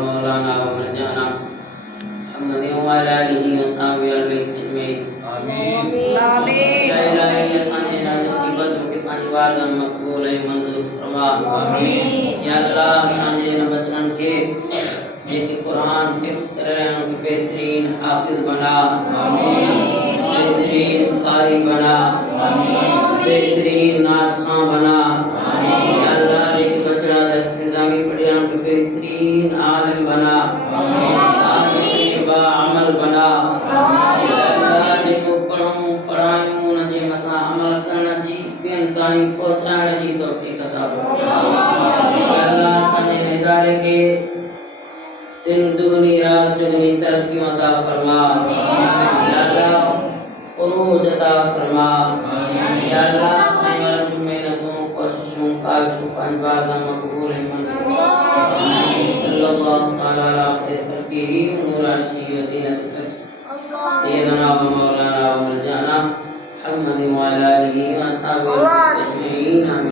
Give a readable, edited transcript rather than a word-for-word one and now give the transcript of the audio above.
ومولانا ومرجعنا محمد وعلى آله وصحبه أجمعين آمين لا إلهي أساني ناجتي بس وكفاني وارد مقبول منزل فرما یا اللہ سانجے نبتنن کے جیکے قرآن حفظ کر رہے ہیں ان کے بہترین حافظ بنا بہترین قاری بنا بہترین نعت خواں بنا یا اللہ جیکے بچڑا دس نظامی پڑھے ان کے بہترین عالم بنا عالم با عمل بنا یا اللہ جیکو پڑھوں پڑھائیوں نجے مطا عمل کرنا جی بین سائیں پہنچانا جی توفیق عطا فرما اللہ سنے ادارے کے دن دگنی رات چگنی ترقی عطا فرما یا اللہ قروج عطا فرما یا اللہ سنے والوں محنتوں کوششوں کاوشوں کا انجام مقبول منظور صلی اللہ تعالی علیہ خیر نور عرشی وسیلۃ سیدنا و مولانا و مرجعنا محمد وعلی آلہ و اصحابہ اجمعین.